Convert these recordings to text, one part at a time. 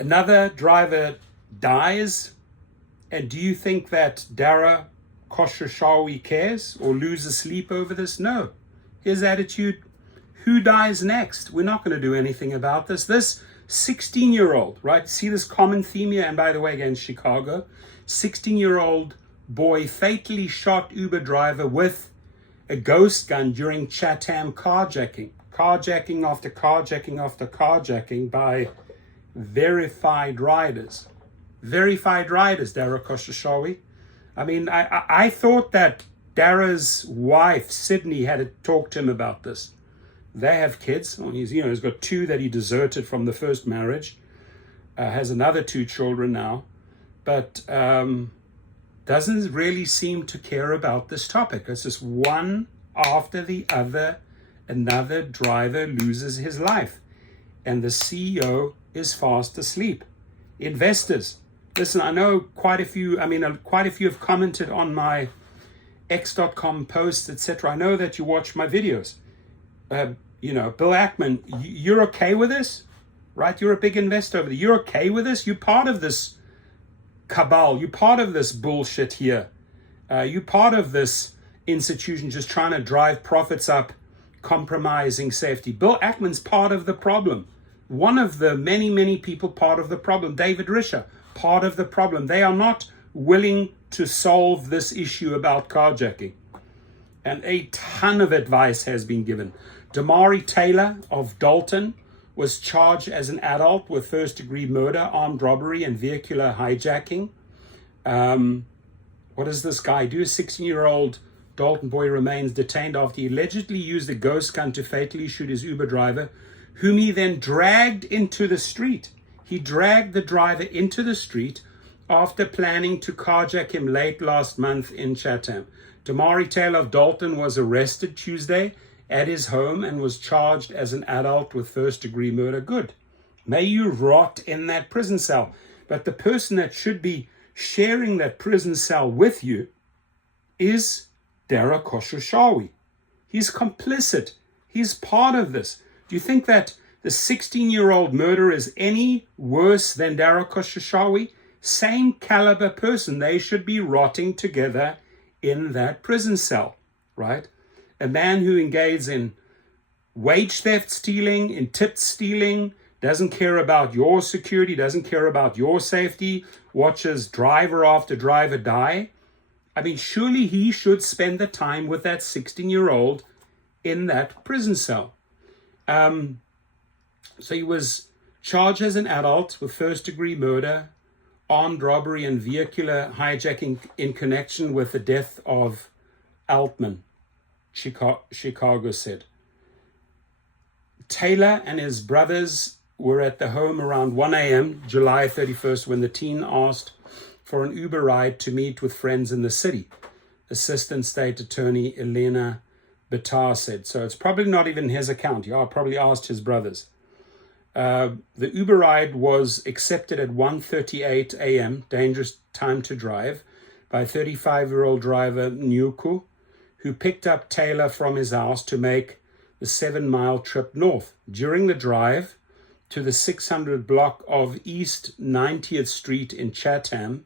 Another driver dies, and do you think that Dara Khosrowshahi cares or loses sleep over this? No. His attitude, who dies next? We're not going to do anything about this. This 16-year-old, right? See this common theme here? And by the way, again, Chicago, 16-year-old boy fatally shot Uber driver with a ghost gun during Chatham carjacking. Carjacking after carjacking after carjacking by verified riders. Verified riders, Dara Khosrowshahi. I mean, I thought that Dara's wife, Sydney, had to talk to him about this. They have kids. Well, he's got 2 that he deserted from the first marriage. Has another 2 children now. But doesn't really seem to care about this topic. It's just one after the other. Another driver loses his life. And the CEO is fast asleep. Investors, listen, I know quite a few have commented on my X.com posts, etc. I know that you watch my videos. Bill Ackman, you're okay with this? Right? You're a big investor over there. You're okay with this? You're part of this cabal. You're part of this bullshit here. You're part of this institution just trying to drive profits up, compromising safety. Bill Ackman's part of the problem. One of the many, many people part of the problem. David Risher, part of the problem. They are not willing to solve this issue about carjacking. And a ton of advice has been given. Damari Taylor of Dalton was charged as an adult with first-degree murder, armed robbery, and vehicular hijacking. What does this guy do? A 16-year-old Dalton boy remains detained after he allegedly used a ghost gun to fatally shoot his Uber driver, whom he then dragged into the street. He dragged the driver into the street after planning to carjack him late last month in Chatham. Damari Taylor of Dalton was arrested Tuesday at his home and was charged as an adult with first-degree murder. Good. May you rot in that prison cell. But the person that should be sharing that prison cell with you is Dara Khosrowshahi. He's complicit. He's part of this. Do you think that the 16-year-old murderer is any worse than Dara Khosrowshahi? Same caliber person. They should be rotting together in that prison cell, right? A man who engages in wage theft stealing, in tip stealing, doesn't care about your security, doesn't care about your safety, watches driver after driver die. I mean, surely he should spend the time with that 16-year-old in that prison cell. So he was charged as an adult with first-degree murder, armed robbery, and vehicular hijacking in connection with the death of Altman, Chicago said. Taylor and his brothers were at the home around 1 a.m., July 31st, when the teen asked for an Uber ride to meet with friends in the city, Assistant State Attorney Elena Bitar said. So it's probably not even his account. I probably asked his brothers. The Uber ride was accepted at 1:38 a.m., dangerous time to drive, by 35-year-old driver Nyuku, who picked up Taylor from his house to make the 7-mile trip north. During the drive to the 600 block of East 90th Street in Chatham,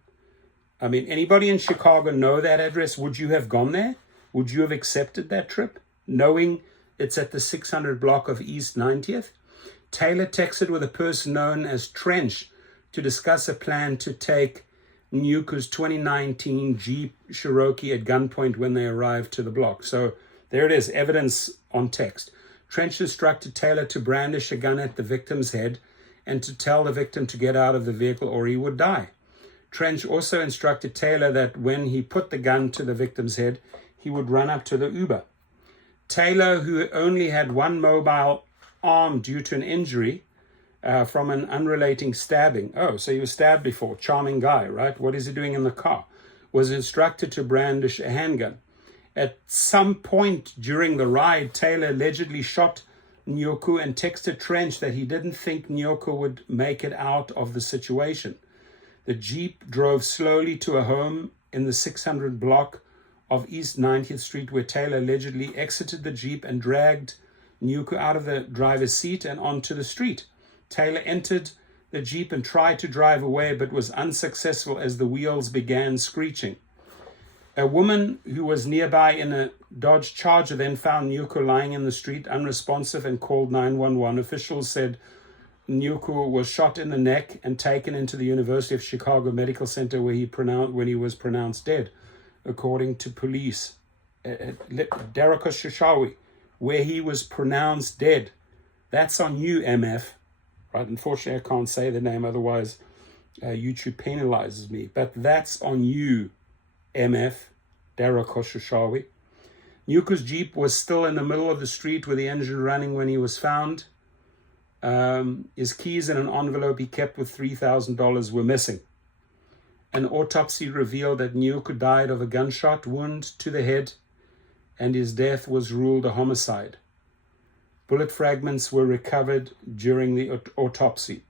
I mean, anybody in Chicago know that address? Would you have gone there? Would you have accepted that trip, knowing it's at the 600 block of East 90th? Taylor texted with a person known as Trench to discuss a plan to take Nyuku's 2019 Jeep Cherokee at gunpoint when they arrived to the block. So there it is, evidence on text. Trench instructed Taylor to brandish a gun at the victim's head and to tell the victim to get out of the vehicle or he would die. Trench also instructed Taylor that when he put the gun to the victim's head, he would run up to the Uber. Taylor, who only had one mobile arm due to an injury from an unrelating stabbing. Oh, so he was stabbed before. Charming guy, right? What is he doing in the car? Was instructed to brandish a handgun. At some point during the ride, Taylor allegedly shot Nyuku and texted Trench that he didn't think Nyuku would make it out of the situation. The Jeep drove slowly to a home in the 600 block of East 90th Street, where Taylor allegedly exited the Jeep and dragged Nyuku out of the driver's seat and onto the street. Taylor entered the Jeep and tried to drive away but was unsuccessful as the wheels began screeching. A woman who was nearby in a Dodge Charger then found Nyuku lying in the street unresponsive and called 911. Officials said Nyuku was shot in the neck and taken into the University of Chicago Medical Center where he was pronounced dead, according to police. Darakoshishawi, where he was pronounced dead. That's on you, MF. Right? Unfortunately, I can't say the name, otherwise YouTube penalizes me. But that's on you, MF, Darakoshishawi. Nyuku's Jeep was still in the middle of the street with the engine running when he was found. His keys and an envelope he kept with $3,000 were missing. An autopsy revealed that Nyuku died of a gunshot wound to the head, and his death was ruled a homicide. Bullet fragments were recovered during the autopsy.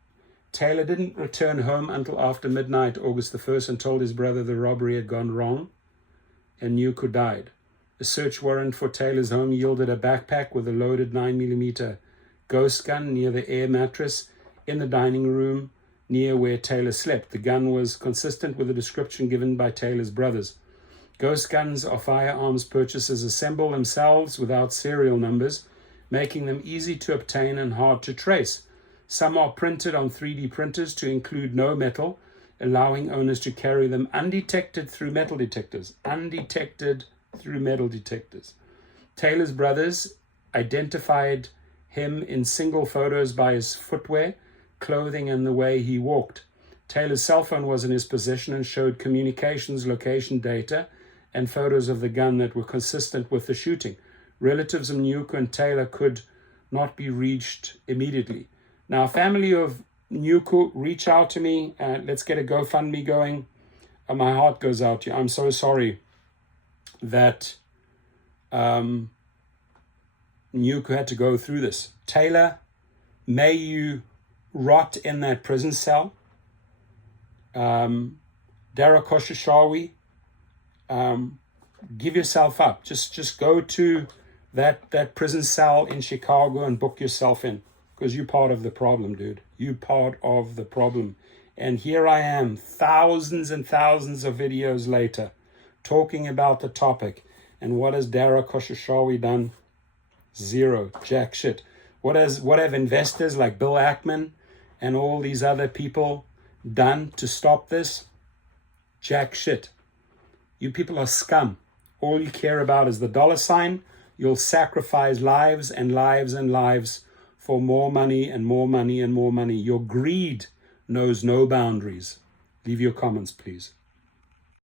Taylor didn't return home until after midnight, August the 1st, and told his brother the robbery had gone wrong, and Nyuku died. A search warrant for Taylor's home yielded a backpack with a loaded 9mm ghost gun near the air mattress in the dining room near where Taylor slept. The gun was consistent with the description given by Taylor's brothers. Ghost guns are firearms purchasers assemble themselves without serial numbers, making them easy to obtain and hard to trace. Some are printed on 3D printers to include no metal, allowing owners to carry them undetected through metal detectors. Taylor's brothers identified him in single photos by his footwear, clothing, and the way he walked. Taylor's cell phone was in his possession and showed communications location data and photos of the gun that were consistent with the shooting. Relatives of Nyuku and Taylor could not be reached immediately. Now, family of Nyuku, reach out to me. Let's get a GoFundMe going. My heart goes out to you. I'm so sorry that Nyuku had to go through this. Taylor, may you rot in that prison cell. Darakoshishawi, give yourself up. Just go to that prison cell in Chicago and book yourself in, because you're part of the problem, dude. You're part of the problem. And here I am, thousands and thousands of videos later, talking about the topic. And what has Darakoshishawi done? Zero. Jack shit. What have investors like Bill Ackman and all these other people done to stop this? Jack shit. You people are scum. All you care about is the dollar sign. You'll sacrifice lives and lives and lives for more money and more money and more money. Your greed knows no boundaries. Leave your comments, please.